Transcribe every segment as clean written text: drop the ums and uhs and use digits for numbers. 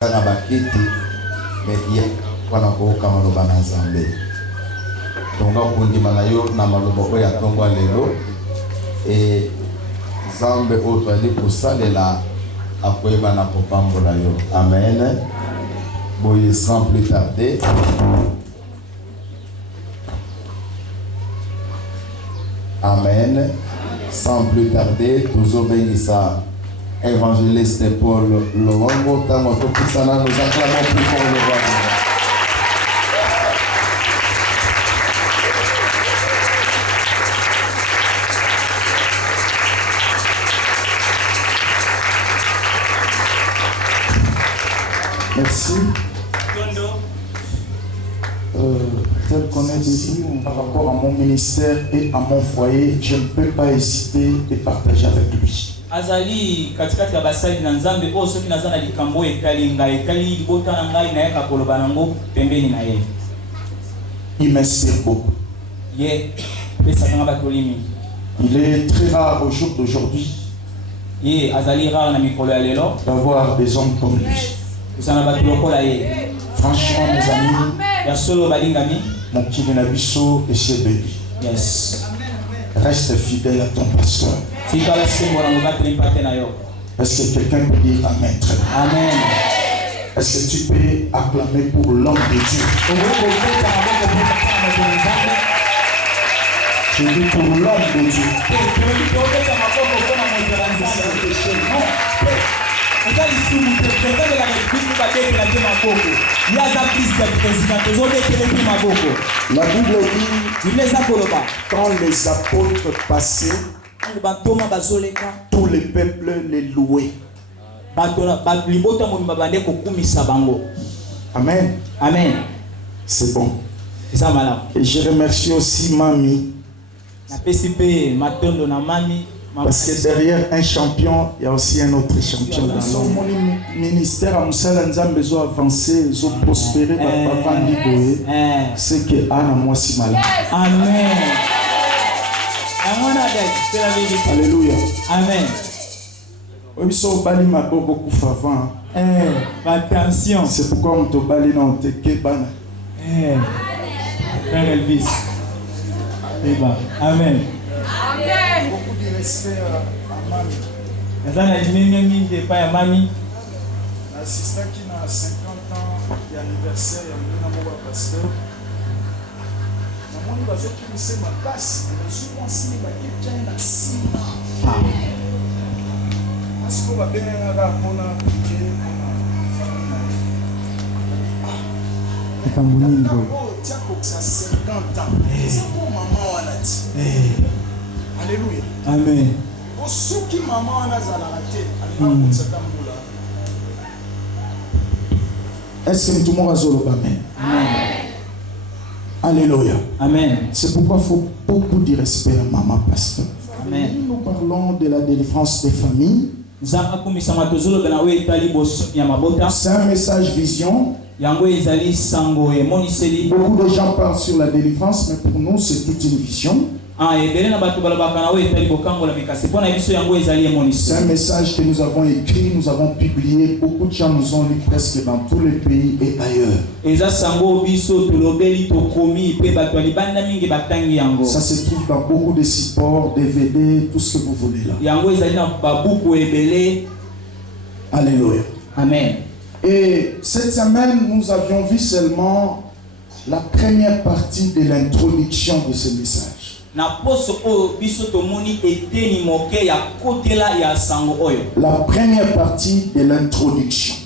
na bakiti media wana koka maloba na Nzambe. Tonga kundima na yo na maloba oyo atongwa lelo e Nzambe oyo twali kosalela akoyeba na kopambola yo. Amen. Boye sans plus tarder. Amen. Sans plus tarder, toujours bénissa évangéliste Paul Lowango, tango tokisana, nous acclamons plus fort le roi. Merci. Tel qu'on est dit par rapport à mon ministère et à mon foyer, je ne peux pas hésiter de partager avec lui. Azali katikati ya basali na Nzambe o soki nazana likambo ekali ngai ekali libota na ngai na yaka koloba nango pembeni na ye. Il m'inspire beaucoup. Ye pesa kanga batolimi. Il est très rare au jour d'aujourd'hui Ye azali rare na mikolo ya lelo d'avoir des hommes comme lui. usana batulokola ye. Franchement mes amis, Ya solo balingami. mon petit Benabiso et ses bébés. Yes. Reste fidèle à ton pasteur. Si kala simbo na ngobateli pate na yo. Est-ce que quelqu'un peut dire Amen? Très bien. Amen. Est-ce que tu peux acclamer pour l'homme de Dieu? Je dis pour l'homme de Dieu. La Bible dit quand les apôtres passaient, tous les peuples les louaient. Amen. Amen. C'est bon. Et je remercie aussi Mami. Parce que derrière un champion, il y a aussi un autre champion. Mon ministère a besoin d'avancer, de prospérer, c'est que Anna moi si malade. Amen. Alléluia. Amen. Attention. C'est pourquoi on te bali dans tes kebana. Frère Elvis. Amen. Beaucoup de respect à Mami. L'assistant qui a 50 ans d'anniversaire, il y a un pasteur. Je vais finir ma place. Je suis conseillé à parce qu'on va bien avoir mon tiens, que ça 50 ans. C'est pour maman Alléluia. Amen. Osuki maman wana za la raté. Alléluia. Est-ce que tout le monde a zolo amen? Alléluia. Amen. C'est pourquoi il faut beaucoup de respect à maman pasteur. Amen. Nous parlons de la délivrance des familles. C'est un message vision. Beaucoup de gens parlent sur la délivrance, mais pour nous, c'est toute une vision. C'est un message que nous avons écrit, nous avons publié. Beaucoup de gens nous ont lu presque dans tous les pays et ailleurs. Ça se trouve dans beaucoup de supports, DVD, tout ce que vous voulez là. Alléluia. Amen. Et cette semaine, nous avions vu seulement la première partie de l'introduction de ce message. La première partie de l'introduction.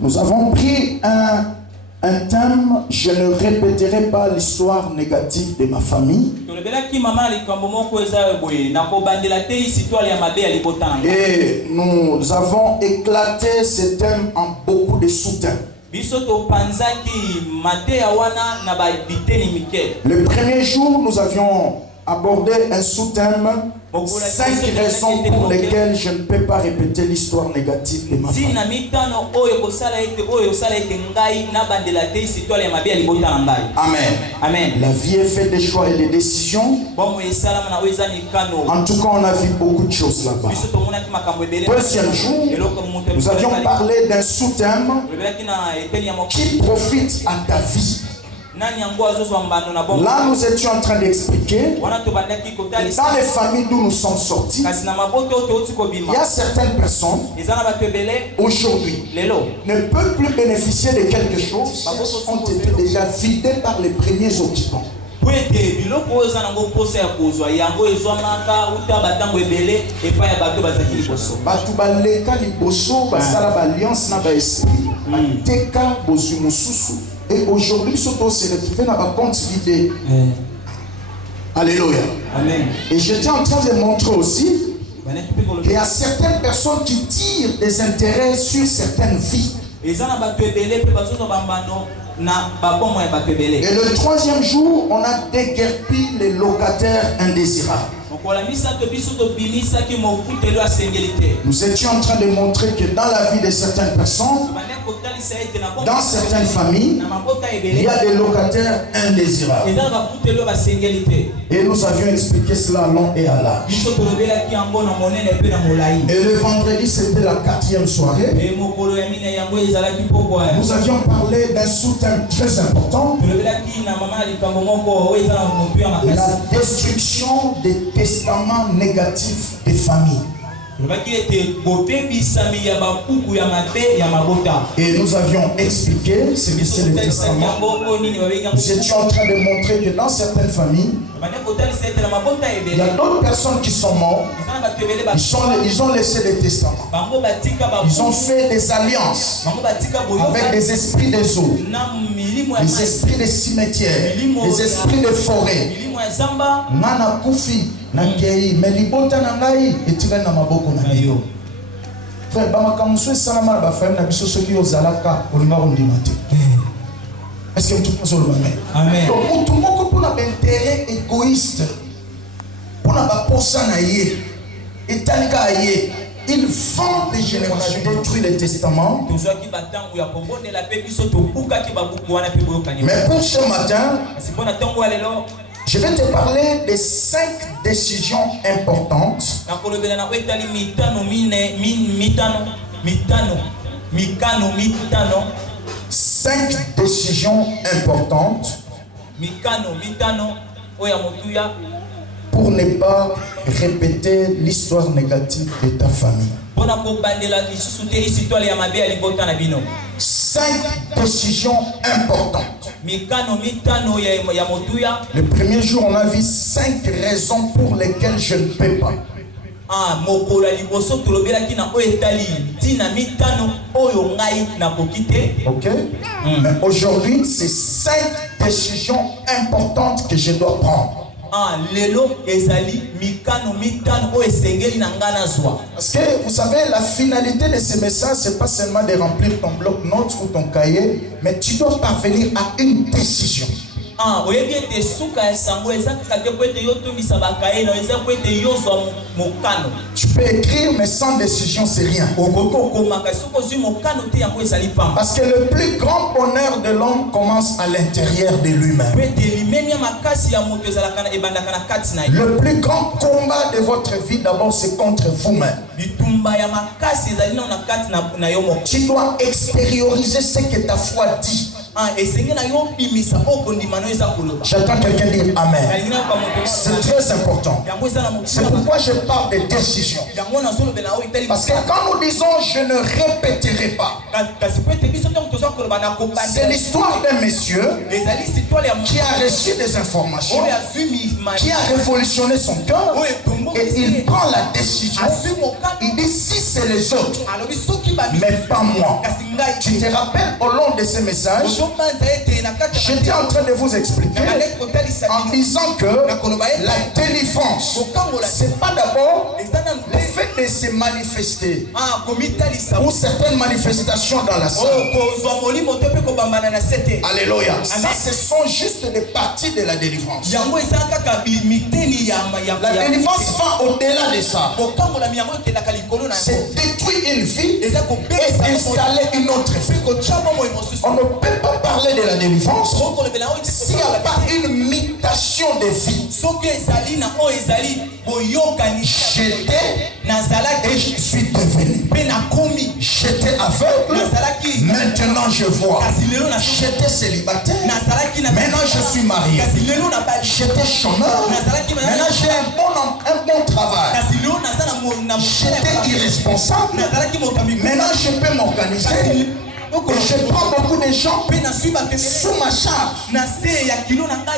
Nous avons pris un thème, je ne répéterai pas l'histoire négative de ma famille. Et nous avons éclaté ce thème en beaucoup de sous-thèmes. Le premier jour, nous avions aborder un sous-thème, 5 raisons pour lesquelles je ne peux pas répéter l'histoire négative de ma famille. Amen. Amen. La vie est faite des choix et des décisions. En tout cas, on a vu beaucoup de choses là-bas. Deuxième jour, nous avions parlé d'un sous-thème qui profite à ta vie. Là, nous étions en train d'expliquer que dans les familles d'où nous sommes sortis, il y a certaines personnes aujourd'hui ne peuvent plus bénéficier de quelque chose qui ont été déjà vidées par les premiers occupants. Batu baleka liboso basala alliance na ba esprit teka bozu mususu. Et aujourd'hui, surtout, c'est retrouvé dans ma compte vidé. Alléluia. Amen. Et j'étais en train de montrer aussi qu'il y a certaines personnes qui tirent des intérêts sur certaines vies. Et le troisième jour, on a déguerpi les locataires indésirables. Nous étions en train de montrer que dans la vie de certaines personnes, dans certaines familles, il y a des locataires indésirables. Et nous avions expliqué cela long et à large. Et le vendredi, c'était la 4e soirée. Nous avions parlé d'un sous-thème très important. La destruction des testaments négatifs des familles. Et nous avions expliqué ce que c'est le testament. Nous étions en train de montrer que dans certaines familles, il y a d'autres personnes qui sont mortes. Ils ont laissé des testaments. Ils ont fait des alliances avec des esprits des eaux, des esprits des cimetières, des esprits de forêt. Nana kufi nakei melibota nangai etika na maboko na yo. Frère bamakamso salama ba frère na biso soki ozalaka olinga ondimate. Est-ce que tu penses au Amen. Donc tout le monde pour l'intérêt égoïste pour la posa na ye etanika ye. Il vend des générations, détruit les testaments. Mais pour ce matin, je vais te parler des 5 décisions importantes. 5 décisions importantes pour ne pas répéter l'histoire négative de ta famille. 5 décisions importantes. Le premier jour, on a vu 5 raisons pour lesquelles je ne peux pas. Ok? Mais aujourd'hui, c'est 5 décisions importantes que je dois prendre. Parce que vous savez, la finalité de ce message, c'est pas seulement de remplir ton bloc-notes ou ton cahier, mais tu dois parvenir à une décision. Tu peux écrire, mais sans décision, c'est rien. Parce que le plus grand bonheur de l'homme commence à l'intérieur de lui-même. Le plus grand combat de votre vie, d'abord, c'est contre vous-même. Tu dois extérioriser ce que ta foi dit. J'attends quelqu'un dire Amen. C'est très important. C'est pourquoi je parle de décision. Parce que quand nous disons je ne répéterai pas, c'est l'histoire d'un monsieur qui a reçu des informations, qui a révolutionné son cœur, et il prend la décision. Il dit si c'est les autres, mais pas moi. Tu te rappelles au long de ce message, j'étais en train de vous expliquer en disant que la délivrance, c'est pas d'abord le fait de se manifester pour certaines manifestations dans la salle. Alléluia. Ça, ce sont juste des parties de la délivrance. La délivrance va au-delà de ça. C'est détruire une vie et installer une autre vie. On ne peut pas parler de la délivrance s'il n'y a pas une mutation de vie. J'étais et je suis devenu. J'étais aveugle, maintenant je vois. J'étais célibataire, maintenant je suis marié. J'étais chômeur, maintenant j'ai un bon travail. J'étais irresponsable, maintenant je peux m'organiser. Et je prends beaucoup de gens sous ma charge.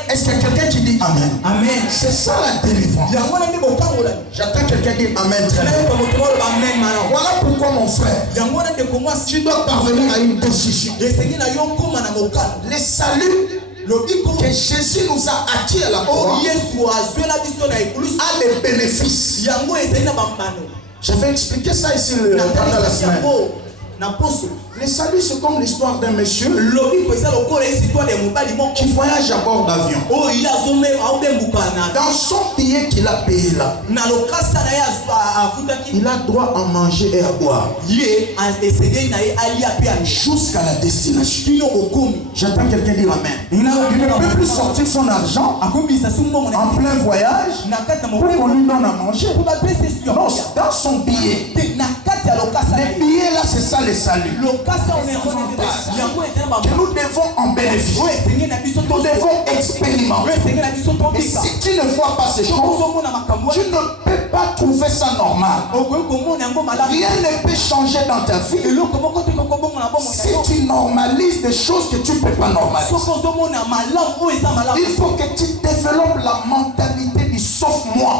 Est-ce que quelqu'un qui dit Amen? Amen. C'est ça la délivrance. J'attends quelqu'un qui dit Amen. Voilà pourquoi mon frère, tu dois parvenir à une décision. Les saluts que Jésus nous a acquis à la croix a des bénéfices. Je vais expliquer ça ici pendant la semaine. Les saluts, c'est comme l'histoire d'un monsieur qui voyage à bord d'avion. Dans son billet qu'il a payé là, il a droit à manger et à boire jusqu'à la destination. J'attends quelqu'un dire Amen. Il ne peut plus sortir son argent en plein voyage pour qu'on lui donne à manger. Non, dans son billet. Les billets là, c'est ça les saluts. Que nous devons en bénéficier. Nous devons expérimenter. Et si tu ne vois pas ces choses, tu ne peux pas trouver ça normal. Rien ne peut changer dans ta vie si tu normalises des choses que tu ne peux pas normaliser. Il faut que tu développes la mentalité du sauf-moi.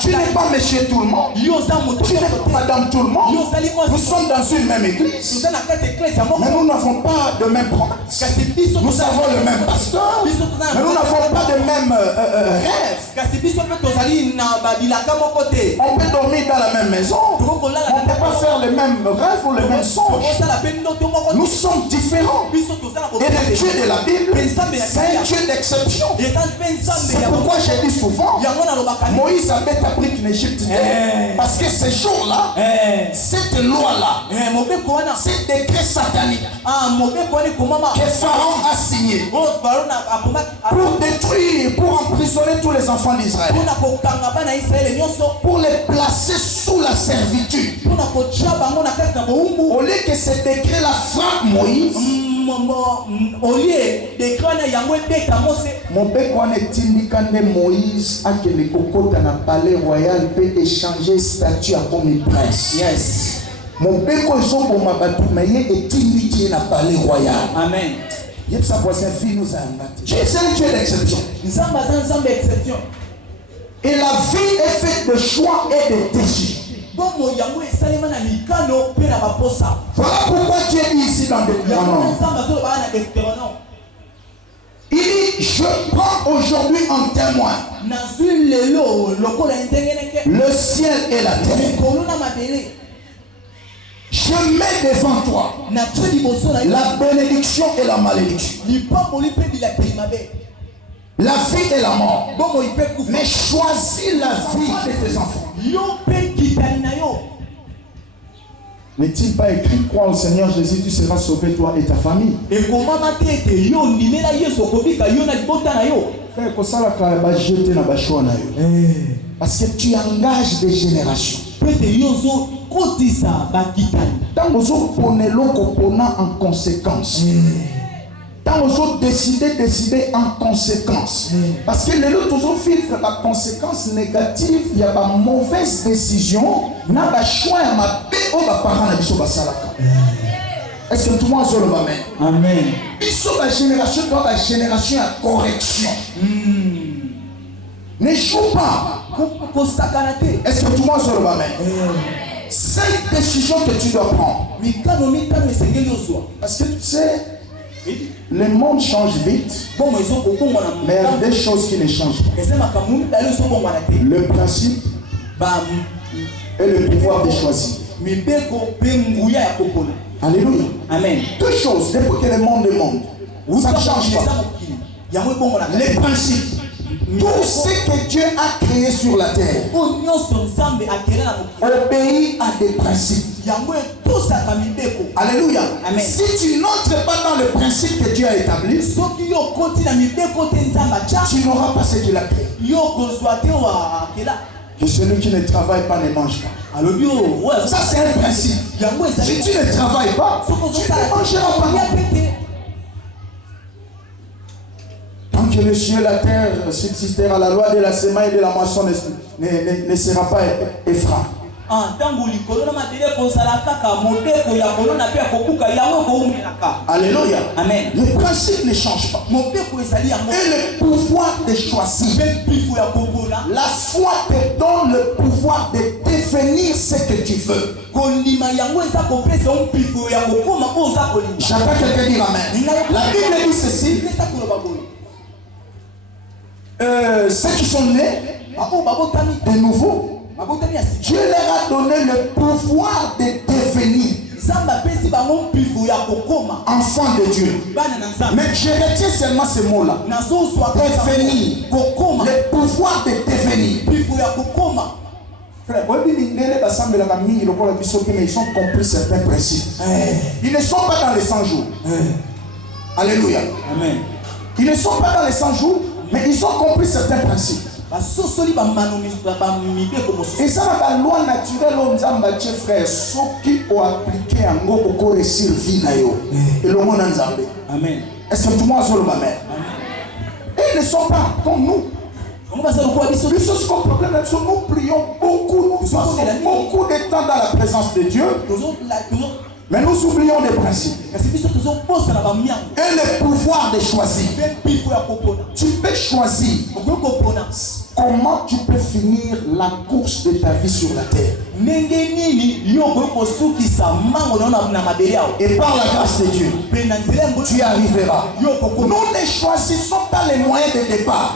Tu n'es pas monsieur tout le monde. Tu n'es pas madame tout le monde. Nous sommes dans une même église. Mais nous n'avons pas de même promesse. Nous avons le même pasteur. Mais nous n'avons pas de même rêve. On peut dormir dans la même maison. On ne peut pas faire les mêmes rêves ou les mêmes songes. Nous sommes différents. Et le Dieu de la Bible, c'est un Dieu d'exception. C'est pourquoi j'ai dit souvent, Moïse avait appris qu'une Égypte. Parce que ces jours-là, cette loi-là, ces décrets sataniques que Pharaon a signé pour détruire, pour emprisonner tous les enfants d'Israël, pour les placer sous la servitude. Au lieu que ces décrets-là frappent Moïse, mon père Moïse a que les cocottes dans le palais royal peut échanger statut comme prince. Yes. Mon père quand ils sont pour ma bateau mais il est inutile dans le palais royal. Amen. Il y a sa voisin fille nous a embattu. Dieu c'est un Dieu d'exception. Et la vie est faite de choix et de décisions. Voilà pourquoi Dieu dit ici dans Deutéronome. Il dit, je prends aujourd'hui en témoin le ciel et la terre. Je mets devant toi la bénédiction et la malédiction, la vie et la mort. Mais choisis la vie de tes enfants. N'est-il pas écrit, crois au Seigneur Jésus, tu seras sauvé toi et ta famille. Parce que tu engages des générations. Tant que vous prenez en conséquence. Tant vous décider en conséquence. Parce que les autres toujours filtrent la conséquence négative, il y a une mauvaise décision, il y a un choix, il y a un parent. Est-ce que tout le monde se le va mettre? Amen. La génération doit être une génération à correction. Ne joue pas. Est-ce que tout le monde se le va mettre? C'est une décision que tu dois prendre. Parce que tu sais, Le monde change vite, mais il y a des choses qui ne changent pas. Le principe et le pouvoir de choisir. Alléluia. Amen. Deux choses, depuis que le monde est monde, ça ne change pas. Les principes, tout ce que Dieu a créé sur la terre obéit à des principes. Alléluia. Amen. Si tu n'entres pas dans le principe que Dieu a établi, tu n'auras pas ce qu'il a créé. Que celui qui ne travaille pas ne mange pas. Ça c'est un principe. Si tu ne travailles pas, tu ne mangeras pas. Tant que le ciel et la terre subsistera, la loi de la semaille et de la moisson ne sera pas effrayée. Alléluia. Amen. Le principe ne change pas. Et le pouvoir de choisir. La foi te donne le pouvoir de définir ce que tu veux. J'entends quelqu'un dire amen. La Bible dit ceci. Ceux qui sont nés de nouveau, Dieu leur a donné le pouvoir de devenir enfants de Dieu. Mais je retiens seulement ce mot-là. Devenir. Le pouvoir de devenir. Frère, ils ont compris certains principes. Ils ne sont pas dans les 100 jours. Alléluia. Amen. Ils ne sont pas dans les 100 jours, mais ils ont compris certains principes. Et ça, la loi naturelle, on dit, frère, ceux qui ont appliqué un mot au réussir vie. Et le monde en Zambé. Amen. Est-ce que tout le monde a le même? Et ils ne sont pas comme nous. Nous prions beaucoup, nous passons beaucoup de temps dans la présence de Dieu. Mais nous oublions les principes. Et le pouvoir de choisir. Tu peux choisir comment tu peux finir la course de ta vie sur la terre. Et par la grâce de Dieu, tu y arriveras. Nous ne choisissons pas les moyens de départ.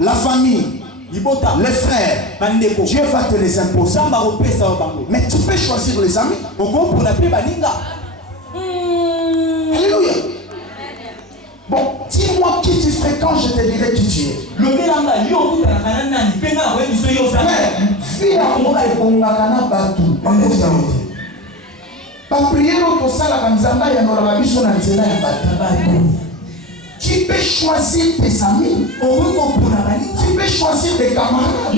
La famille, les frères, Dieu va te les imposer. Mais tu peux choisir les amis. Alléluia. Bon, dis-moi qui tu fréquentes, je te dirai qui tu es. Tu peux choisir tes amis. Tu peux choisir tes camarades.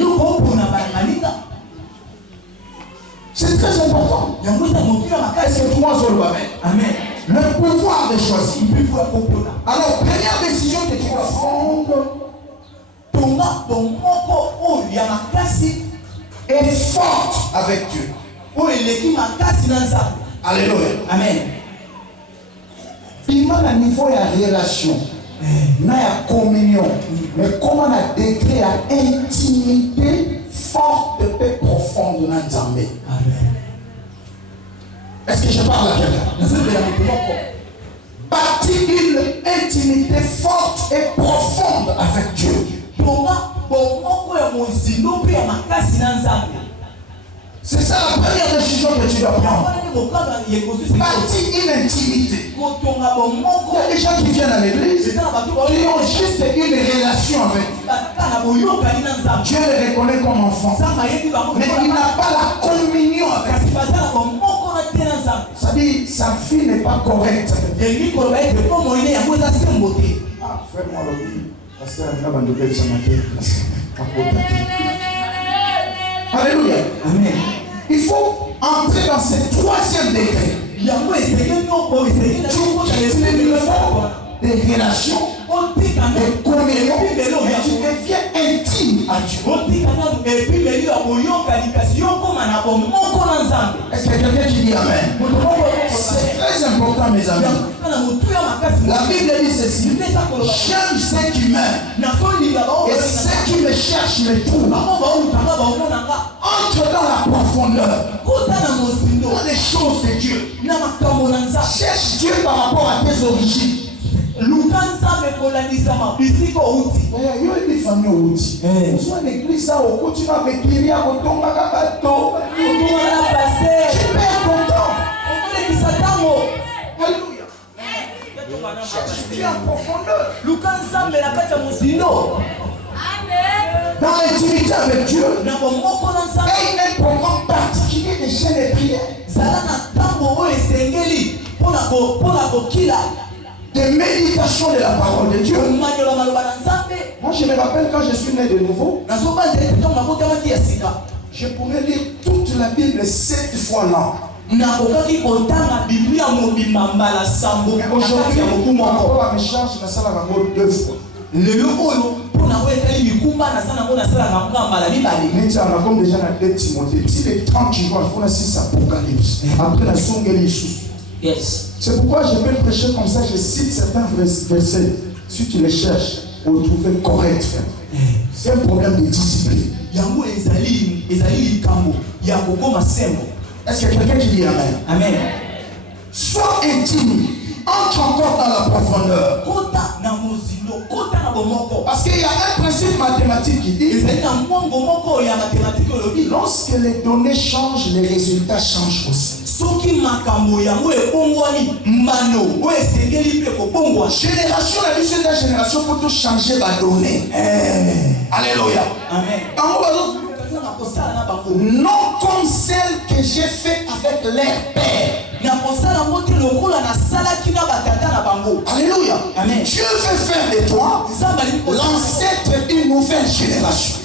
C'est très important. Est-ce que tout le monde se le voit? Amen. Le pouvoir de choisir. Alors, première décision que tu vas prendre est forte avec Dieu. Alléluia. Amen. Il m'a un niveau de relation, de communion, mais comment on a décrit une intimité forte et profonde dans Nzambe. Est-ce que je parle à quelqu'un? Bâtir une intimité forte et profonde avec Dieu. C'est ça la première décision que tu dois prendre. Bâtir une intimité. Il y a des gens qui viennent à l'église, ils ont juste une relation avec Dieu. Dieu les reconnaît comme enfants, mais il n'a pas la communion avec lui. Ça dit, sa vie n'est pas correcte. Ah, frère, moi, le pasteur, alléluia. Amen. Il faut entrer dans ce troisième degré. Des relations, des communions, et tu deviens intime à Dieu. Est-ce qu'il y a quelqu'un qui dit Amen? C'est très important, mes amis. La Bible dit ceci: j'aime ceux qui m'aiment, et ceux qui me cherchent me trouvent. Entre dans la profondeur, dans les choses de Dieu. Cherche Dieu par rapport à tes origines. Dans l'intimité avec Dieu, et un programme particulier de chaînes et prières, de méditation de la parole de Dieu. Moi, je me rappelle quand je suis né de nouveau, je pourrais lire toute la Bible 7 fois l'an. Aujourd'hui, par rapport à mes charges, je me sers la 2 fois. Comme déjà dans 2 Timothée, si les 30 jours, il faut la 6 Apocalypse. Après la songe et les sous. C'est pourquoi je peux prêcher comme ça, je cite certains versets. Si tu les cherches, pour le trouver correct. C'est un problème de discipline. Est-ce qu'il y a quelqu'un qui dit Amen? Amen. Sois intime. Entre encore dans la profondeur. Parce qu'il y a un principe mathématique qui dit: lorsque les données changent, les résultats changent aussi. Génération, la vie de la génération pour tout changer va donner. Alléluia. Amen. Non comme celle que j'ai fait avec leur père. Alléluia. Amen. Dieu veut faire de toi l'ancêtre d'une nouvelle génération.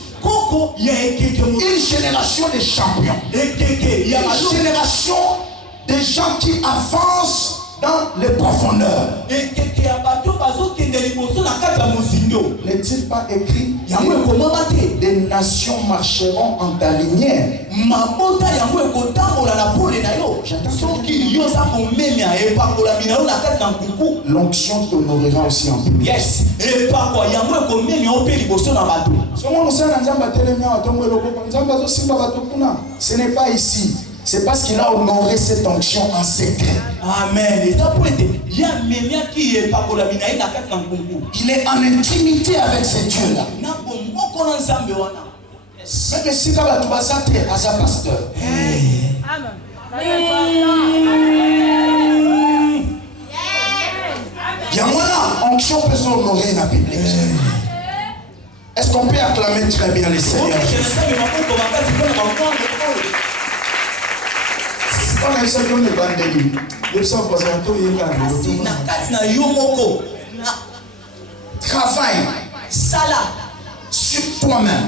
Une génération de champions. Une génération de gens qui avancent dans les profondeurs. N'est-il pas écrit: des nations marcheront en ta lignée? L'onction t'honorera aussi en public. Ce n'est pas ici. C'est parce qu'il a honoré cette onction en secret. Amen. Il est en intimité avec ce Dieu-là. Même si il a un pasteur. Il y a une onction peut s'honorer dans la Bible. Est-ce qu'on peut acclamer très bien le Seigneur? Travaille sur toi-même.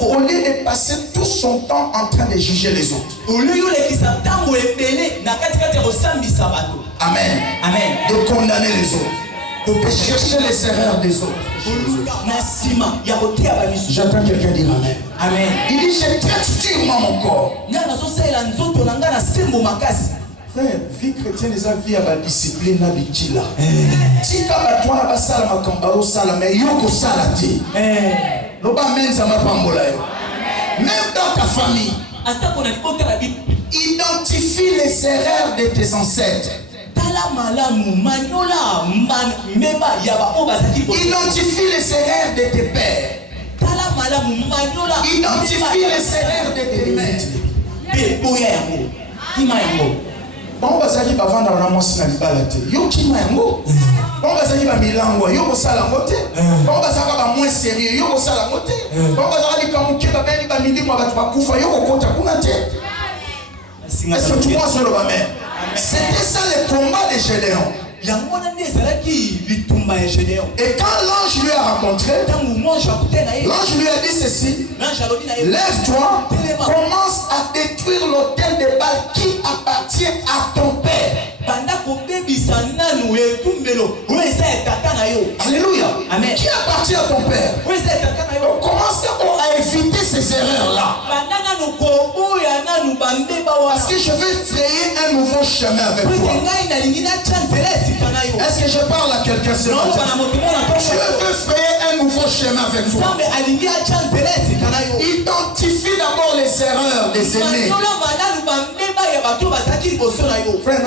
Au lieu de passer tout son temps en train de juger les autres. Amen. Amen. De condamner les autres. De chercher les erreurs des autres. J'attends quelqu'un dire Amen. Amen. Il dit: je traite durement mon corps. Frère, vie chrétienne, les avis à la discipline, la bitila. Si tu as toi la salle, ma cambaro sala, mais yoko salati. Loba menza ma pambola. Même dans ta famille, identifie les erreurs de tes ancêtres. Identifie les erreurs de tes pères. Identifie les erreurs de tes mères. Bon, bazali bavanda na mwasi na libala te. Yo kima yango. Bon, bazali ba milango, yo ko sala ngote. Bon, bazaka ba moins sérieux, yo ko sala ngote. Bon, bazali ka muke ba beli ba mindi mwa batu bakufa, yo ko kota kuna te. Est-ce que tu crois sur le Amen? C'était ça le combat de Gédéon. Et quand l'ange lui a rencontré, l'ange lui a dit ceci: lève-toi, commence à détruire l'autel de Baal qui appartient à ton père. Alléluia. Amen. Qui appartient à ton père? Commence à éviter ces erreurs-là. Parce que je veux frayer un nouveau chemin avec toi. Est-ce que je parle à quelqu'un ce matin? Je veux frayer un nouveau chemin avec toi. Identifie d'abord les erreurs des aînés. Frère,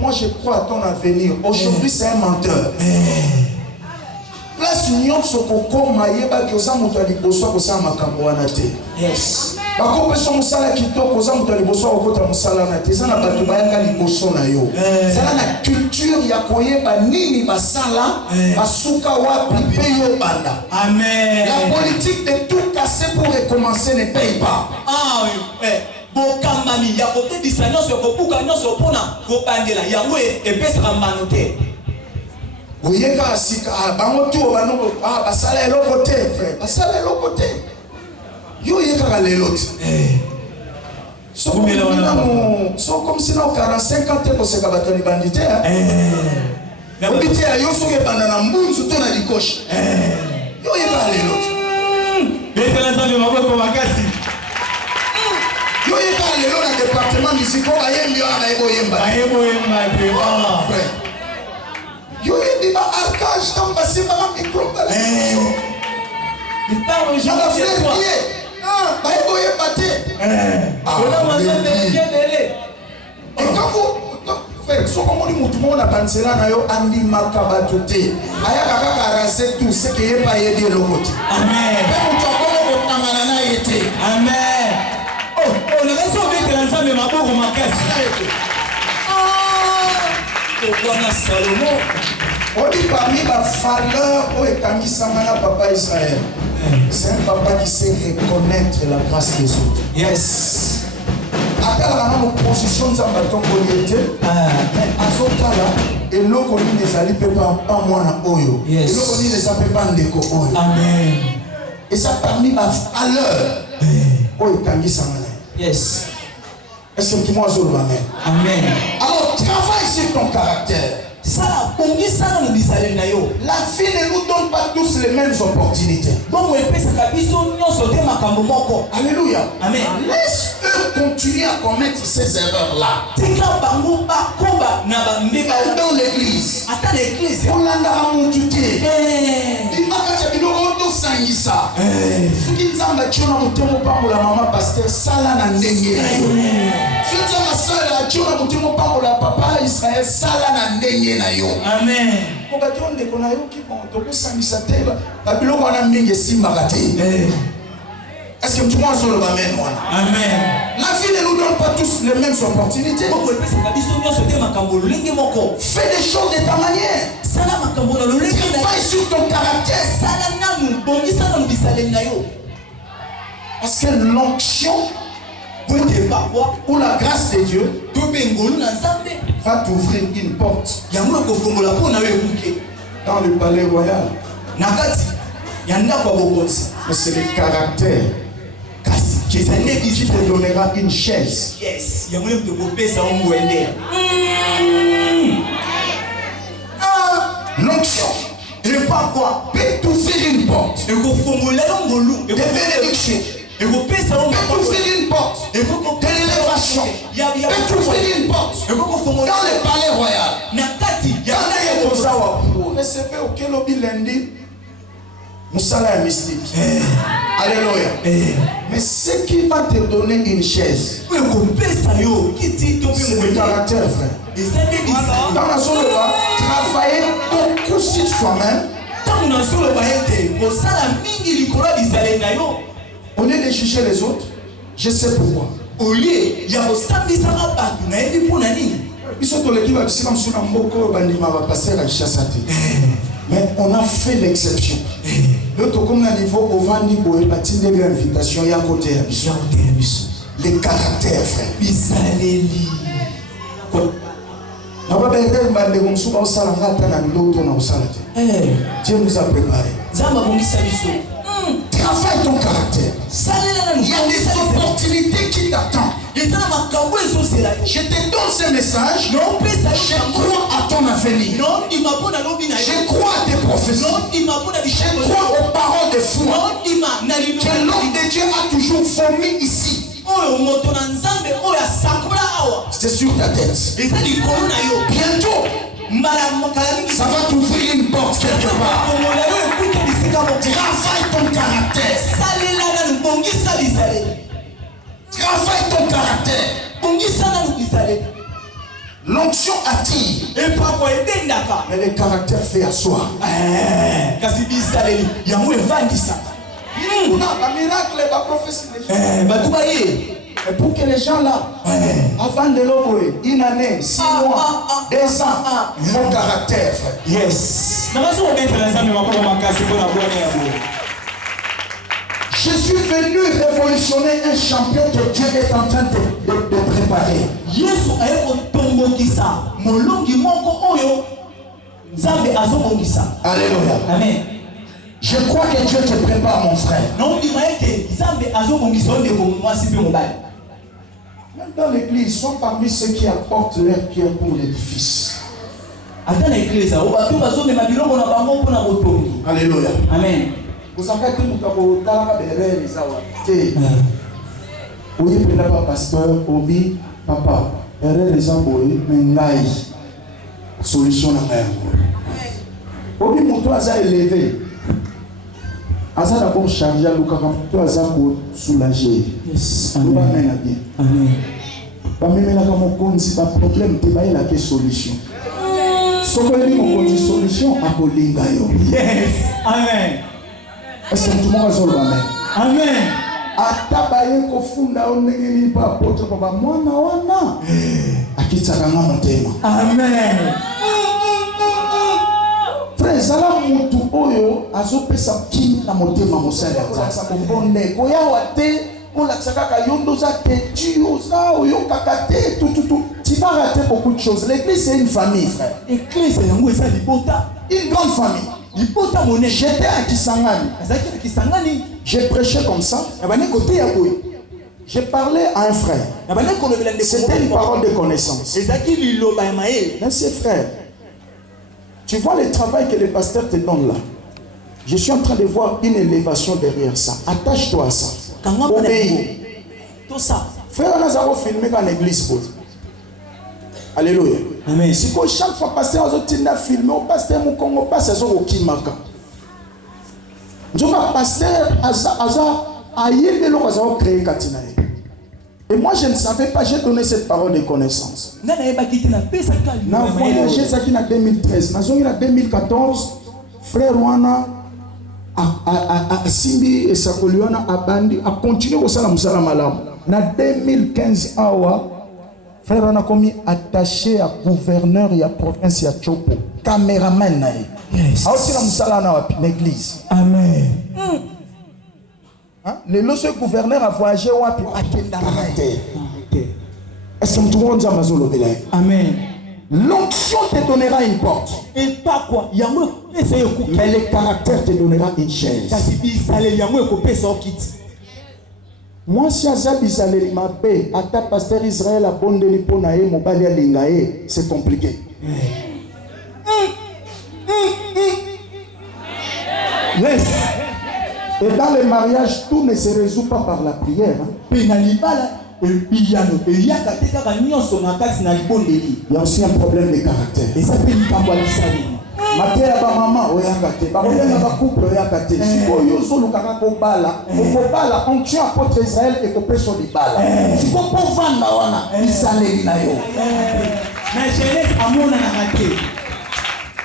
moi je crois à ton avenir. Aujourd'hui c'est un menteur. Place nyonso kokoma yeba kioza mutu aliboso kosala makambo wana te. Yes. Bakopesa musala kitoko koza mutu aliboso okota musala na te. Sana bato bayaka liboso na yo. Zala na culture ya koyeba nini basala, basuka wapi pe yo banda. Amen. La politique de tout casser pour recommencer ne paye pas. Ah oui. Bokamami ya kote disanyonso kobuka nyonso pona kobandela yango epesaka mbano te. Oyeka asika bango tu bango basala eloko te frère basala eloko te yo yeka lelo te so comme si na 45 ans te ko seka batoni bandité na bandité yo soke banda na mbunzu to na likoshi yo yeka lelo te betela nzambe maboko makasi yo yeka lelo na département musical ayembi wana eboyemba frère. Yo yedi ba arcage tamba simba na micro bala. Itawo jana frère. Ba ebo ye baté. Ona mazambe yedele. Ekafu frère so ko moni mutu mona bansela na yo andi makabatu te. Aya kaka rase tout ce que ye pa yedi lokoti. Amen. Pe mutu akolo ko tangana na yete. Amen. Oh, on a raison de l'ensemble maboko makasi. Bwana Salomon. On dit parmi ma valeur où est Kamisangana papa Israël. C'est un papa qui sait reconnaître la grâce des autres. Yes. Après la position de Zambaton Poliété, Azotala, et l'eau qu'on dit des alliés pas moins à Oyo. Et l'eau qu'on dit des appels pas de Oyo. Amen. Et ça parmi ma valeur où est Kamisangana. Yes. Est-ce que tu m'as dit amen? Amen. Alors travaille sur ton caractère. La vie ne nous donne pas tous les mêmes opportunités. Alléluia. Amen. Laisse-eux continuer à commettre ces erreurs-là. Dans l'église. On l'a Amen. Est-ce que tu m'as dit amen? Amen. La vie ne nous donne pas tous les mêmes opportunités. Fais des choses de ta manière. Travaille sur ton caractère. Parce que l'onction ou la grâce de Dieu va t'ouvrir une porte dans le palais royal. Mais c'est le caractère qui te donnera une chaise. Yes. L'onction peut t'ouvrir une porte de bénédiction. Et vous pouvez ouvrir une porte d'élévation. Peut ouvrir une porte dans le palais royal. Recevez auquel lobby lundi. Moussala est mystique. Alléluia. Mais ce qui va te donner une chaise, c'est le caractère, frère. Dans la zone là, travailler beaucoup sur soi-même. Au lieu de juger les autres, je sais pourquoi. Au lieu, il y a mais on a fait l'exception. L'autre comme le niveau au Vandi pour une invitation, il y a côté les caractères, frère. Dieu nous a préparé. Travaille ton caractère. Il y a des opportunités qui t'attendent. Je te donne ce message. Je crois à ton avenir. Je crois à tes professions. Je crois aux paroles de foi que l'homme de Dieu a toujours formé ici. C'est sur ta tête. Bientôt, ça va t'ouvrir une porte quelque part. Travaille ton caractère. Travaille ton caractère. L'onction attire. Mais le caractère fait asseoir. On a un miracle, la prophétie. Et pour que les gens là, avant de l'envoyer, une année, 6 mois, 2 ans, mon caractère, frère. Yes. Je suis venu révolutionner un champion que Dieu est en train de préparer. Alléluia. Amen. Je crois que Dieu te prépare, mon frère. Même dans l'église, sont parmi ceux qui apportent leur pierre pour l'édifice. Alléluia. Amen. Vous savez que nous avons oui, pasteur, Obi, papa, les envoyés, mais solution à rien. Obi, mon toit a élevé. Asa d'abord chargé à l'oukaram, toi asa pour soulager. Yes. Amen. Amen. Pas même là comme on dit pas problème, tu vas y la solution. Ce que nous dit solution à Kolinga yo. Yes. Amen. Est-ce que tout le monde va dire amen? Amen. Atabaye ko funda onengeni pa apôtre papa mwana wana. Akitsaka nga motema. Amen. Frère, zala mutu oyo azopesa kini na motema mosala ya Nzambe. Kombonde koya wate ola tsaka yondo za tetu za oyo kakate tout. Tu vas rater beaucoup de choses. L'église c'est une famille, frère. Église yango eza libota. Une grande famille. Libota monene. J'étais à Kisangani. Azaki na Kisangani. J'ai prêché comme ça. J'ai parlé à un frère. C'était une parole de connaissance. Merci frère. Tu vois le travail que le pasteur te donne là. Je suis en train de voir une élévation derrière ça. Attache-toi à ça. Obéis. Frère, on a filmé dans l'église. Alléluia. Amen. Si chaque fois pasteur a filmé, au pasteur Moukongo passe à son Okimaka. Pasteur et moi je ne savais pas, j'ai donné cette parole de connaissance. N'a voyagé ça qui en 2013, en 2014, frère Wana a Simbi et Sakoliana a bandi a continué au salam salam alam. En 2015 frère Wana commis attaché à gouverneur et à province à Chopo, caméraman naï. Yes. L'église. Amen. Le gouverneur a voyagé à est-ce que tout le monde a Amen. L'onction te donnera une porte. Et pas quoi? Mais le caractère te donnera une chaise. Moi, si Azab Israël m'a paix, à ta pasteur Israël a bondé les ponaïs, mon balai à l'ingaé, c'est compliqué. Yes. Et dans le mariage, tout ne se résout pas par la prière. Il y a aussi un problème de caractère. Matéria ba maman oyakate ba problème ba couple oyakate siko yozo lukaka ko bala onction apôtre Israël et ko peso di bala siko po vanda wana isaleli na yo na jeunesse amona na kate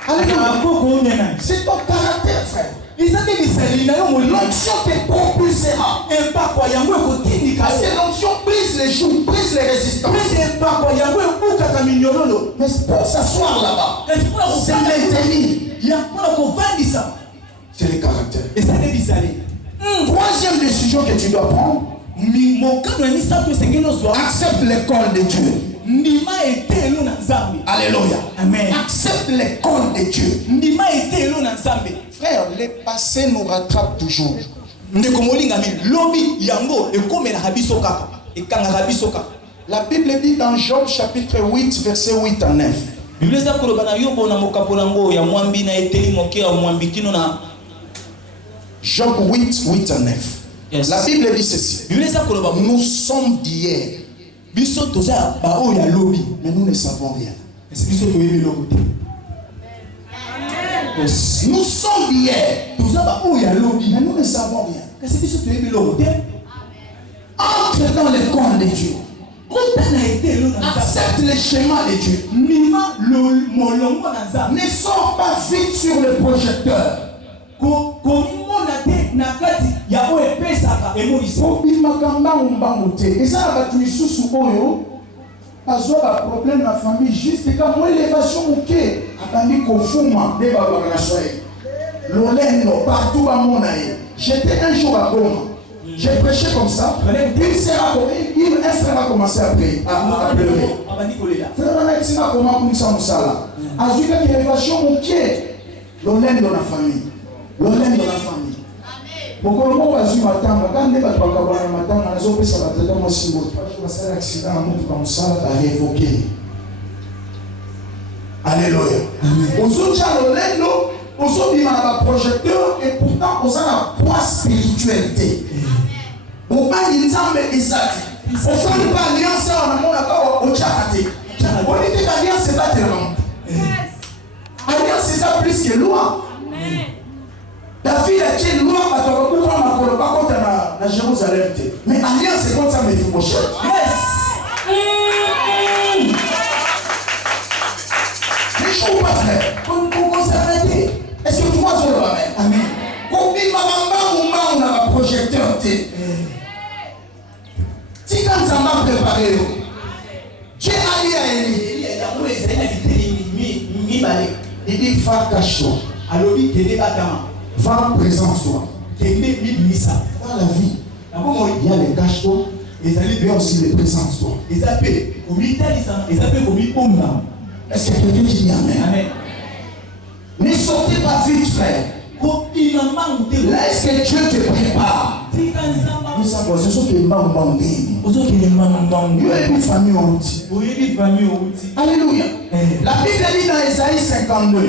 alléluia c'est ton caractère frère. L'onction te propulsera. Et pas quoi yango ekotindika. Parce que l'onction brise les joues, brise les résistances. Et pas quoi yango ekukaka minyololo. Mais pour s'asseoir là-bas, c'est maintenir. C'est le caractère. Et ça n'est bizarre. Troisième décision que tu dois prendre. Accepte l'école de Dieu. Alléluia. Amen. Accepte l'école de Dieu. Frère, le passé nous rattrape toujours. La Bible dit dans Job chapitre 8, verset 8 à 9. Job 8, 8 à 9. Yes. La Bible dit ceci. Nous sommes d'hier. Mais nous ne savons rien. Nous sommes d'hier. Mais nous ne savons rien. Entre dans le camp de Dieu. Accepte le schéma de Dieu. Ne sors pas vite sur le projecteur. Problème la famille juste quand moi l'élévation ok abandi kofuma de l'olendo partout à mon aïe. J'étais un jour à Goma. J'ai prêché comme ça. Un frère a commencé à pleurer. Frère a commencé à ça. A vu que l'élévation ok l'olendo la famille. L'olendo la famille. Pourquoi on va jouer matin, quand on va parler matin, on a joué ça va traiter mon symbole. Parce que c'est l'accident, on comme ça, à révoquer. Alléluia. On se tient l'olendo, on se dit dans le projecteur et pourtant on a la poids spiritualité. On va dire ça mais exact. On fait pas alliance on a mon accord au tchakate. On dit que l'alliance c'est pas tellement. Alliance c'est ça plus que loi. David a dit loi à ton coup on ne pas contre la Jérusalem. Mais alliance c'est comme ça mais il faut chercher. Yes. Mais je ne pas frère. On s'arrête. Est-ce que tu vois sur le ramène? Amen. Combien on a un projecteur si quand ça m'a préparé, Dieu a dit à Élie, il dit va cache-toi. Alors il dit va présence-toi. Dans la vie, il y a les cache-toi, il y a aussi les présence-toi. Est-ce que quelqu'un dit Amen? Ne sortez pas vite, frère. Laisse que Dieu te prépare. Nous savons ce sont les mamans. Alléluia. La Bible dit dans Isaïe 52.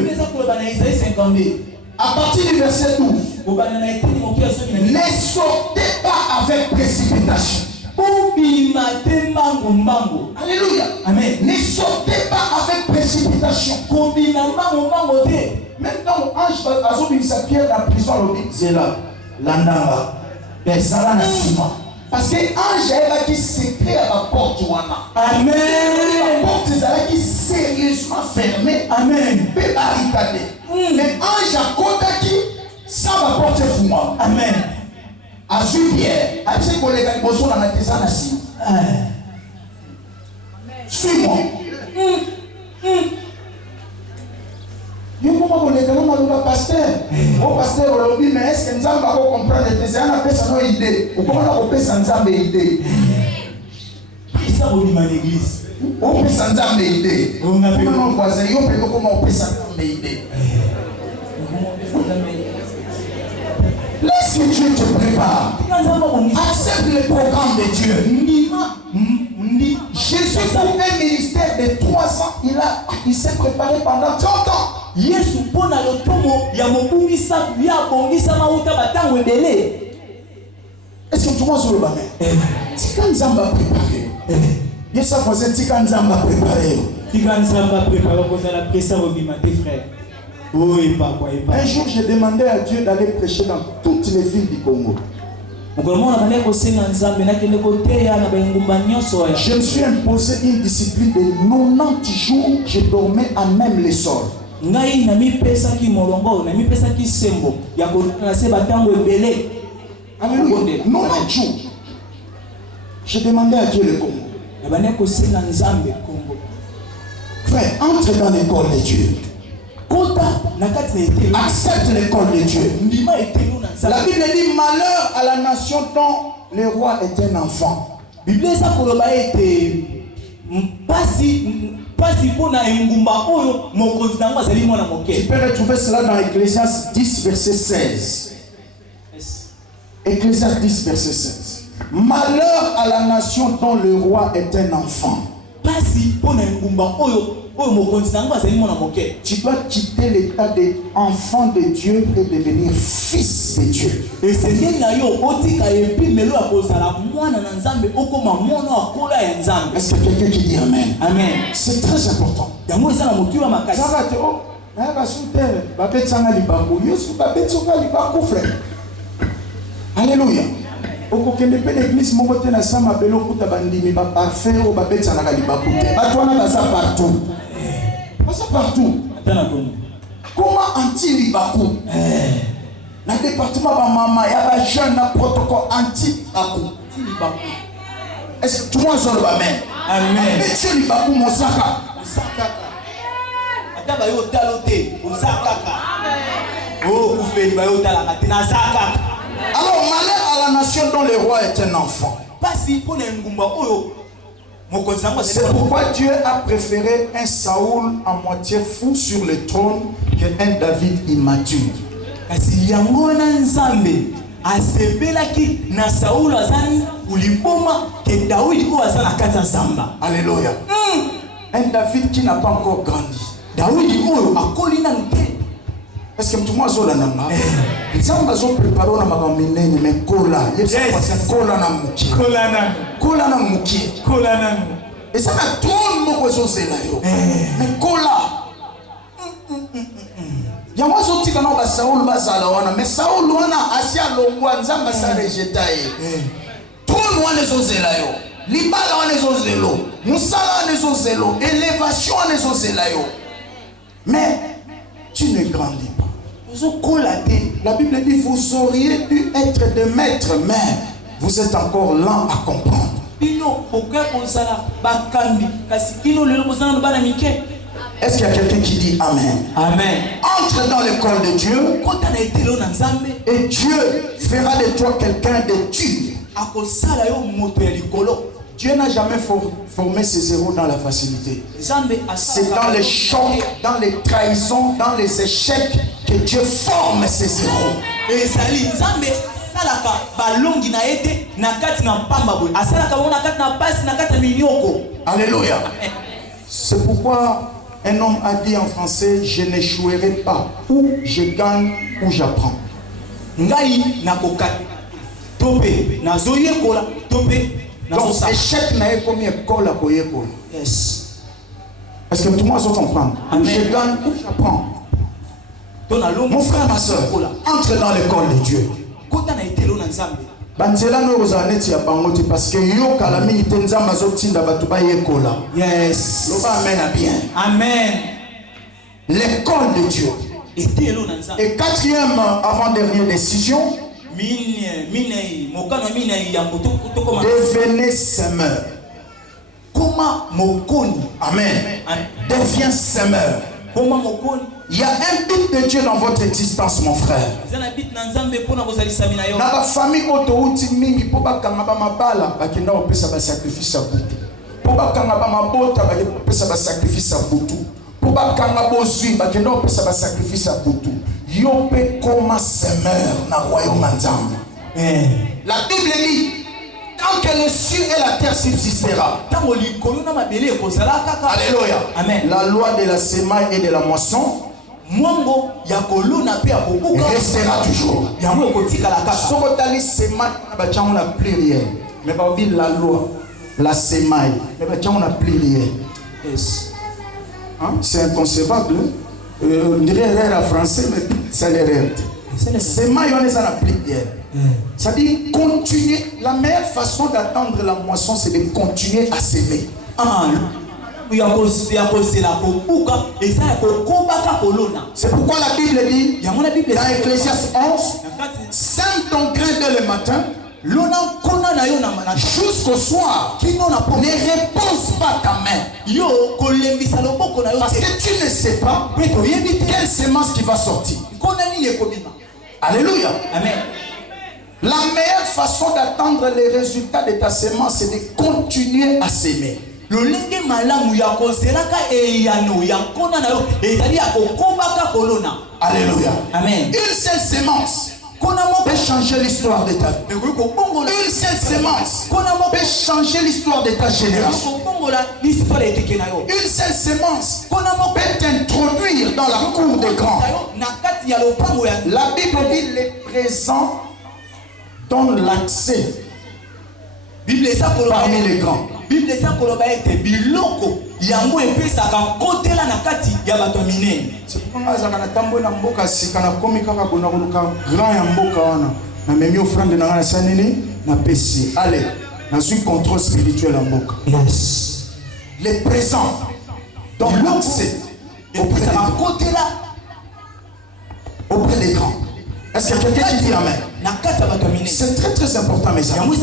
À partir du verset 12. Ne sortez pas avec précipitation. Alléluia. Amen. Ne sortez pas avec précipitation. Maintenant, l'ange a mis sa pierre dans la prison, c'est là. L'andamba. Parce que l'ange est qui secret à la porte. Amen. La porte est qui sérieusement fermée. Amen. Peut barricader. Mais l'ange a contacté sans la porte fumée. Amen. À Pierre, à ce que les gars sont dans la maison assis. Suis-moi. Yo comment on est quand même le pasteur. Au pasteur on dit mais est-ce que nous allons comprendre les gens on appelle ça une idée. Ou comment on appelle ça une idée. Ça on dit dans l'église. On peut ça une idée. On a vu mon voisin, yo peut comment on peut ça une idée. Laisse que Dieu te prépare. Accepte le programme de Dieu. Jésus pour un ministère de 3 ans, il s'est préparé pendant 30 ans. Yesu pona lotomo ya mobungisa ya bongisa mauta batango ebele. Est-ce que tu vois sur le bas? Tika nzamba préparé. Yesu a posé tika nzamba préparé. Tika nzamba préparé pour la presse robima tes frères. Oui, papa. Un jour, j'ai demandé à Dieu d'aller prêcher dans toutes les villes du Congo. Je me suis imposé une discipline de 90 jours, je dormais à même les sols. Alléluia. 90 jours. Je demandais à Dieu le Congo. Frère, entre dans l'école de Dieu. Accepte l'école de Dieu. La Bible dit malheur à la nation dont le roi est un enfant. Tu peux retrouver cela dans Ecclésiaste 10 verset 16. Ecclésiaste 10 verset 16. Malheur à la nation dont le roi est un enfant. Tu dois quitter l'état d'enfant de Dieu et devenir fils de Dieu. Est-ce que quelqu'un qui dit Amen? Amen. C'est très important. Alléluia. Okokende pe l'église moko te na sama belo kuta bandimi ba parfait o ba betana ka libaku te. Batwana baza partout. Baza partout. Comment anti libaku? Na département ba mama ya ba jeune na protocole anti libaku. Est-ce que tout le monde dit amen? Amen. Monsieur libaku mosaka. Mosaka. Ata ba yo talote mosaka. Oh kufeli ba yo talaka tina zaka. Alors malheur à la nation dont le roi est un enfant. C'est pourquoi Dieu a préféré un Saoul à moitié fou sur le trône qu'un David immature. Alléluia. Un David qui n'a pas encore grandi. Est-ce que tout le monde a dit ils ont préparé na magamine mais kola kola na muki kola na muki et ça na trône moko ezozela yo mais kola yango azotika na ba Saul bazala wana mais Saul wana asia longwa nzamba sa rejeta ye trône wana ezozela yo libala wana ezozelo musala wana ezozelo élévation wana ezozela yo mais tu ne grandis pas. La Bible dit vous auriez dû être des maîtres, mais vous êtes encore lents à comprendre. Est-ce qu'il y a quelqu'un qui dit Amen? Amen. Entre dans l'école de Dieu et Dieu fera de toi quelqu'un de dur. Dieu n'a jamais formé ses héros dans la facilité. C'est dans les chocs, dans les trahisons, dans les échecs que Dieu forme ses héros. Alléluia. C'est pourquoi un homme a dit en français, je n'échouerai pas. Ou je gagne ou j'apprends. Donc, échec n'a pas comme école à école. Yes. Est-ce que tout le monde se comprend? Je gagne ou j'apprends. Mon frère, ma soeur, entre dans l'école de Dieu. Parce que yo kalami itenzama zotinda batu ba yekola. Yes. Loba amen à bien. Amen. L'école de Dieu. Et quatrième avant-dernière décision. Devenez semeur. Comment mokoni? Amen. Deviens semeur. Il y a un but de Dieu dans votre existence, mon frère. Dans la famille autouti mingi po bakanga ba mabala bakenda opesa ba sacrifice à butu. Po bakanga ba mabota bakenda opesa ba sacrifice à butu. Po bakanga bozui bakenda opesa ba sacrifice à butu. Yo pe koma semeur na royaume nzambe. La Bible dit tant que les cieux et la terre subsistera. Alléluia. Amen. La loi de la semaille et de la moisson restera toujours. Mais la loi, la semaille, c'est inconcevable. On dirait erreur en français, mais c'est l'erreur. Semaille, on est en appliquer. Ça dit continuer. La meilleure façon d'attendre la moisson, c'est de continuer à s'aimer. C'est pourquoi la Bible dit dans Ecclésiaste 11, sème ton grain dès le matin jusqu'au soir. Ne repose pas ta main. Parce que tu ne sais pas quelle semence qui va sortir. Alléluia. Amen. La meilleure façon d'attendre les résultats de ta semence, c'est de continuer à s'aimer. Alléluia. Amen. Une seule semence peut changer l'histoire de ta vie. Une seule semence peut changer l'histoire de ta génération. Une seule sémence peut t'introduire dans la cour des grands. La Bible dit les présents donnent l'accès parmi les grands. Bible eza koloba ete biloko yango epesaka kotela na kati ya bato minene. C'est pourquoi azaka na tambo na mboka sika na komi kaka bona koluka grand ya mboka wana na memi offrande na ngana sanini na pesi. Allez, na suis contrôle spirituel en mboka. Yes. Les présents donc l'accès auprès des grands. Est-ce qu'il y a quelqu'un qui dit amen? C'est très très important mes amis.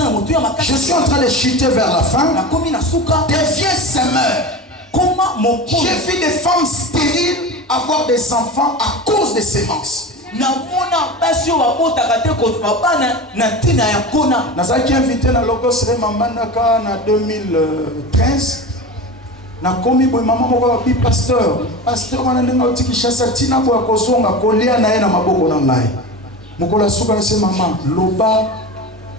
Je suis en train de chuter vers la fin. Deviens semeur. J'ai vu des femmes stériles avoir des enfants à cause des sémences. Nazaki invité na Logos Remamandaka na 2013. Na komi boy mama moko ba pasteur wana ndenga otiki shasa tina kwa kozonga kolia na ye na maboko na ngai. Mokola suka na se mama loba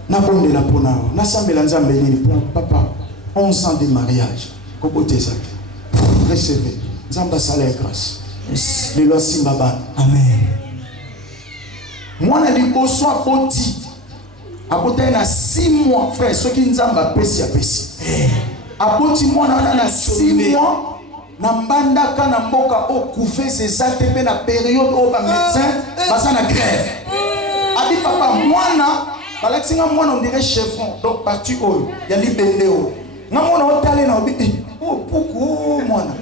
na bonde la pona na sambela nzambe nini pour papa 11 ans de mariage kobote ça recevez nzamba sala grâce le loi simbaba amen mwana liboso apoti apota na 6 mois frère soki nzamba pesi apesi apoti mwana wana na 6 mois na mbandaka na mboka o couver ses actes pe na période o ba médecin basa na grève. Abi papa mwana balaksinga mwana on dirait chevron donc parti oyo ya libende o nga mwana otale na obi o puku mwana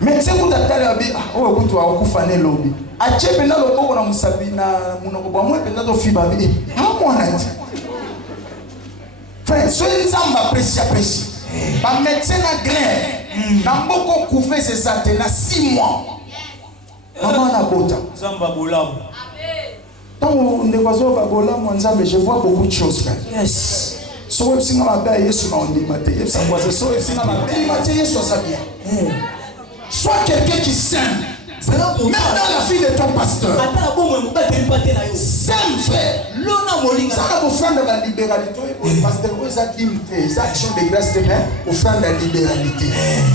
médecin kutatale abi o kutu akufa ne lobi achepe na loboko na musabi na munoko bwa mwe penda to fiba abi mwana ti frère so nzamba presi ba médecin na grève na mboko couver ses actes na 6 mois. Maman na bota. Zamba bolamu. Tant on ne voit pas bolamu nzambe, je vois beaucoup de choses frère. Yes. So we singa mabe Yesu na ondi mate. Yesu ngwaze so we singa mabe mate Yesu asabia. Sois quelqu'un qui s'aime. Même dans la vie de ton pasteur. S'aime frère. Lona molinga. Ça va offrande la libéralité. Pasteur aux activités, les actions de grâce de main, offrande la libéralité.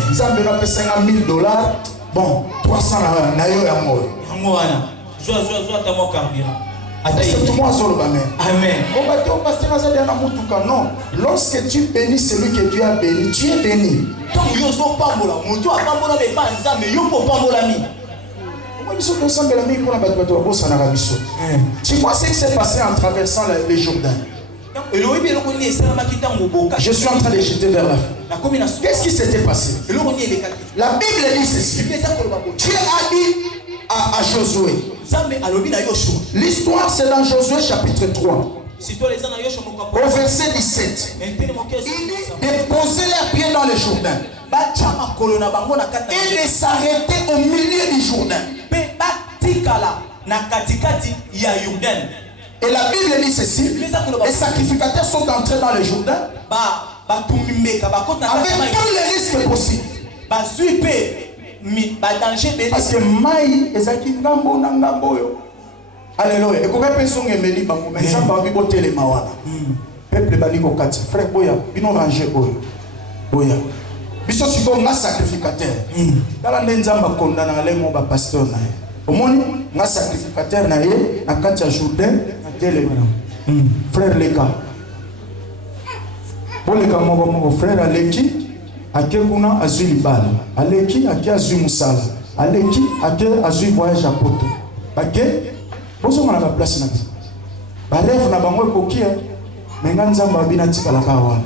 Nzambe na pesa $1,000. Bon, 300 na yo ya mort. Ngwana. Zo ta mo carburant. C'est tout moi zolo ba men. Amen. On va dire pasteur azali na mutuka non. Lorsque tu bénis celui que Dieu a béni, tu es béni. Donc yo zo pambola, mutu apambola be ba nzambe yo po pambola mi. Moi biso ko sambela mi pour na bato ba bossa na biso. Tu vois ce qui s'est passé en traversant le Jourdain. Je suis en train de jeter vers la fin. Qu'est-ce qui s'était passé? La Bible dit ceci. Dieu a dit à Josué. L'histoire c'est dans Josué chapitre 3. Au verset 17. Il dit de poser leurs pieds dans le Jourdain. Et de s'arrêter au milieu du Jourdain. Et la Bible dit ceci, les sacrificateurs sont entrés dans le Jourdain avec tous les risques possibles. Parce que Maï ezaki ngambo na ngambo yo. Alléluia. Et comment personne emeli bango mais ça ba bibo telema wana. Peuple bali ko kati. Frère boya, bino ranger boya. Boya. Biso siko nga sacrificateur. Dala nzamba kondana lemo ba pasteur na. Omoni nga sacrificateur na ye na kati ya Jourdain. Frère Leka. Pour les mon frère Aleki, Akekuna Azui Libal. Aleki, Ake Azui Moussala. Aleki, Ake Azui Voyage à Poto. Ake, bonjour à la place. Baref na bango kokia, menganza mabina tika la kawa.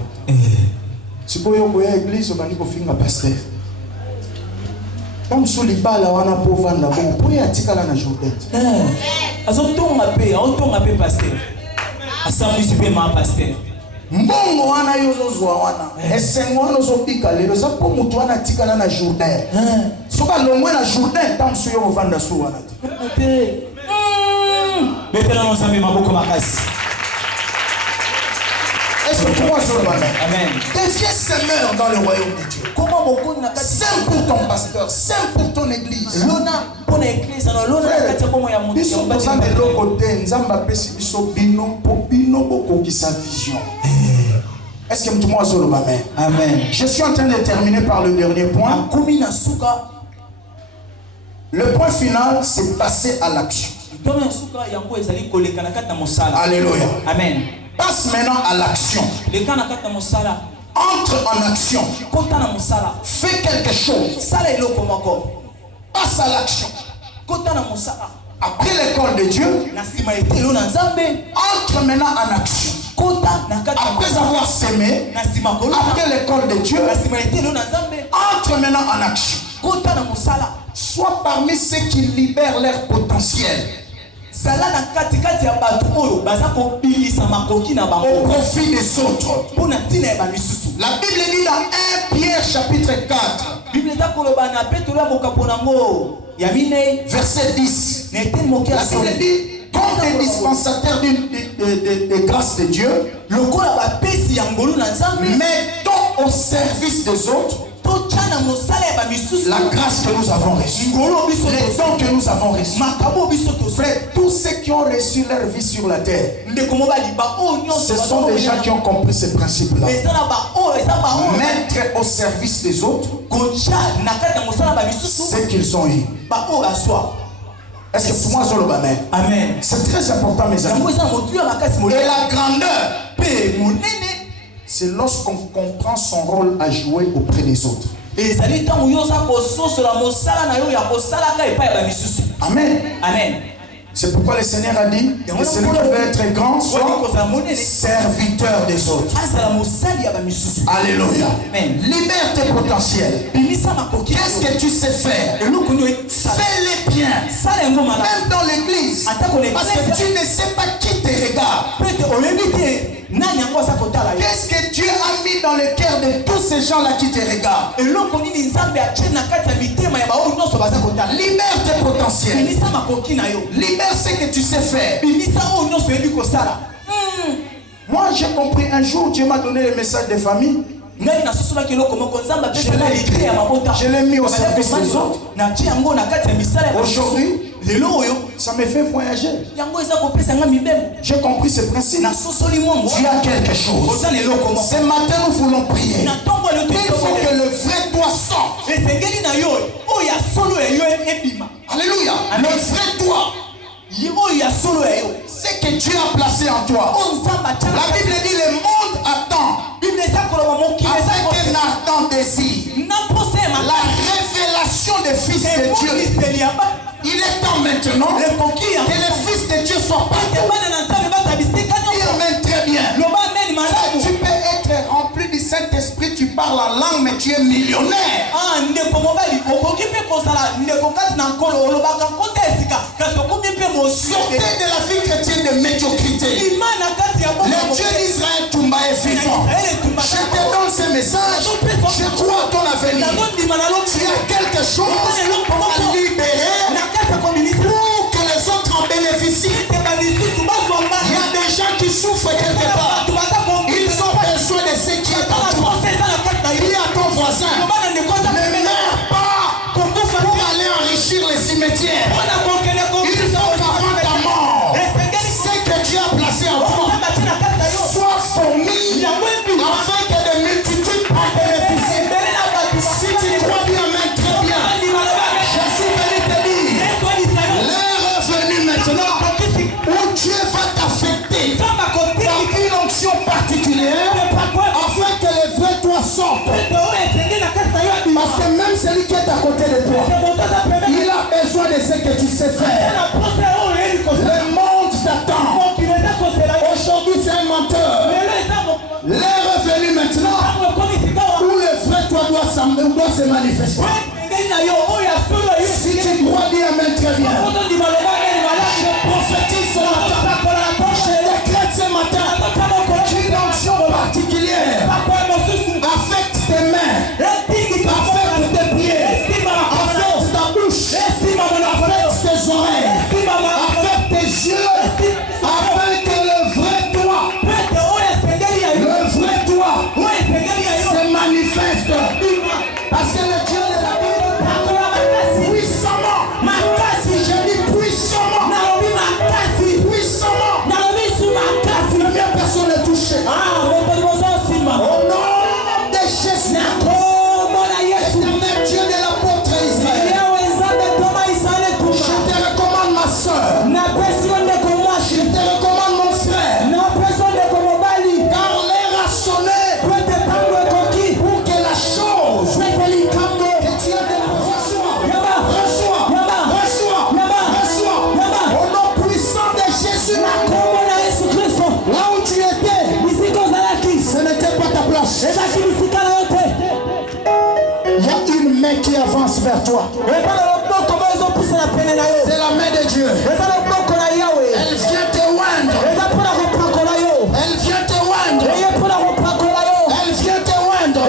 Sipo yo boya église bani ko finga pasteur. Comme sous Libala wana povanda bon pour ya tika la na Jourdain. Azotonga pe pasteur. Asambisi pe ma pasteur. Mbongo wana yozozwa wana. Esengo wana zobika lelo za po mutu wana tikala na Jourdain. Soka longwe na Jourdain tamsu yo vanda su wana. Betela no sambi maboko makasi. Est-ce que pour moi, Amen. deviens semeur dans le royaume de Dieu. Sème pour ton pasteur, sème pour ton église. Est-ce que tu m'as dit amen? Je suis en train de terminer par le dernier point. Le point final, c'est passer à l'action. Alléluia. Amen. Passe maintenant à l'action. Entre en action. Fais quelque chose. Passe à l'action. Après l'école de Dieu, entre maintenant en action. Après avoir semé, après l'école de Dieu, entre maintenant en action. Sois parmi ceux qui libèrent leur potentiel au profit des autres. La Bible dit dans 1 Pierre chapitre 4 verset 10, la Bible dit comme des dispensateurs de grâce de Dieu, mettons au service des autres la grâce que nous avons reçue, les dons que nous avons reçus. Frère, tous ceux qui ont reçu leur vie sur la terre, ce sont des gens qui ont compris ce principe-là. Mettre au service des autres ce qu'ils ont eu. Est-ce que pour moi, amen? C'est très important, mes amis. Et la grandeur, c'est lorsqu'on comprend son rôle à jouer auprès des autres. Amen. Amen. C'est pourquoi le Seigneur a dit que celui qui veut être grand soit serviteur des autres. Alléluia. Libère tes potentiels. Qu'est-ce que tu sais faire? Fais-les bien. Même dans l'église. Parce que tu ne sais pas qui te regarde. Qu'est-ce que Dieu a mis dans le cœur de tous ces gens-là qui te regardent? Libère tes potentiels. Libère ce que tu sais faire. Moi j'ai compris un jour, Dieu m'a donné le message de famille. Je l'ai mis au service des autres. Aujourd'hui, ça me fait voyager. J'ai compris ce principe. Tu as quelque chose. Ce matin, nous voulons prier. Il faut que le vrai toi sorte. Alléluia. Le vrai toi. C'est que Dieu a placé en toi. La Bible dit le monde attend avec un ardent désir la révélation des fils de Dieu. Il est temps maintenant que les fils de Dieu soient partout. Amen, très bien. Tu peux être rempli du Saint-Esprit, tu parles en langue, mais tu es millionnaire. Sortez de la vie chrétienne de médiocrité. Le Dieu d'Israël Toumba est vivant. Je te donne ce message. Je crois à ton avenir. Tu as quelque chose à libérer pour que les autres en bénéficient. Il y a des gens qui souffrent quelque part. Ils ont besoin de ce qui est en toi. Dis à ton voisin, ne meurs pas pour aller enrichir les cimetières. Il faut qu'avant ta mort, ce que Dieu a placé en toi soit fourni afin que des multitudes en bénéficient. Si tu crois bien, même très bien, je suis venu te dire, l'heure est venue maintenant où Dieu va t'affecter par une onction particulière afin que les vrais toi sortent. Parce que même celui qui est à côté de toi, il a besoin de ce que tu sais faire. Le monde t'attend. Aujourd'hui c'est un menteur. L'heure est venue maintenant où le vrai toi doit se manifester. Si tu crois dire amen, très bien. Je prophétise ce matin. Je décrète ce matin qu'une onction particulière affecte tes mains, affecte tes pieds, affecte ta bouche, affecte tes oreilles, affecte tes yeux, afin que le vrai toi, le vers toi. C'est la main de Dieu. Elle vient te oindre. Elle vient te oindre. Elle vient te oindre.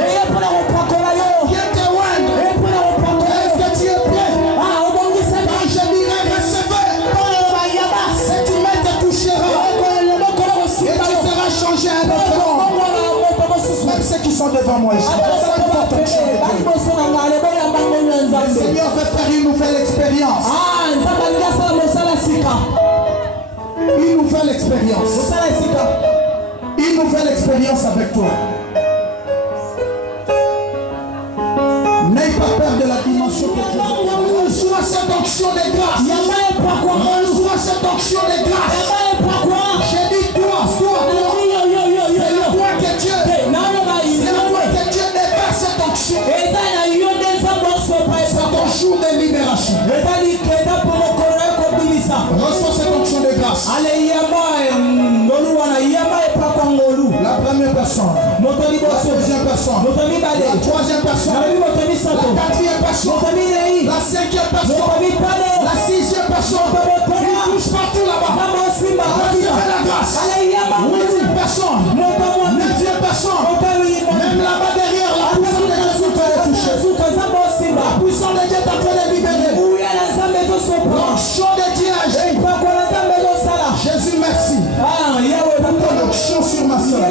Viens te oindre. Est-ce que tu es prêt? Je dirais recevez. Cette main te touchera. Et tu seras changé à un autre monde. Même ceux qui sont devant moi ici. Le Seigneur veut faire une nouvelle expérience. Une nouvelle expérience. Une nouvelle expérience avec toi. N'aie pas peur de la dimension que Dieu veut. Reçois cette onction de grâce. Reçois cette onction de grâce. J'ai dit toi. C'est la voix que Dieu. C'est la voix que Dieu déverse cette onction. C'est ton jour de libération. Reçois cette onction de grâce. La première personne. La deuxième personne. La troisième personne. La quatrième personne. La cinquième personne. La sixième personne. Il touche partout là-bas. Recevez la grâce. Huitième personne. Neuvième personne. Même là-bas derrière, la puissance de Jésus t'a touché. La puissance de Dieu t'a fait libérer. L'onction de Dieu. Jésus, merci. Pour ton onction sur ma soeur.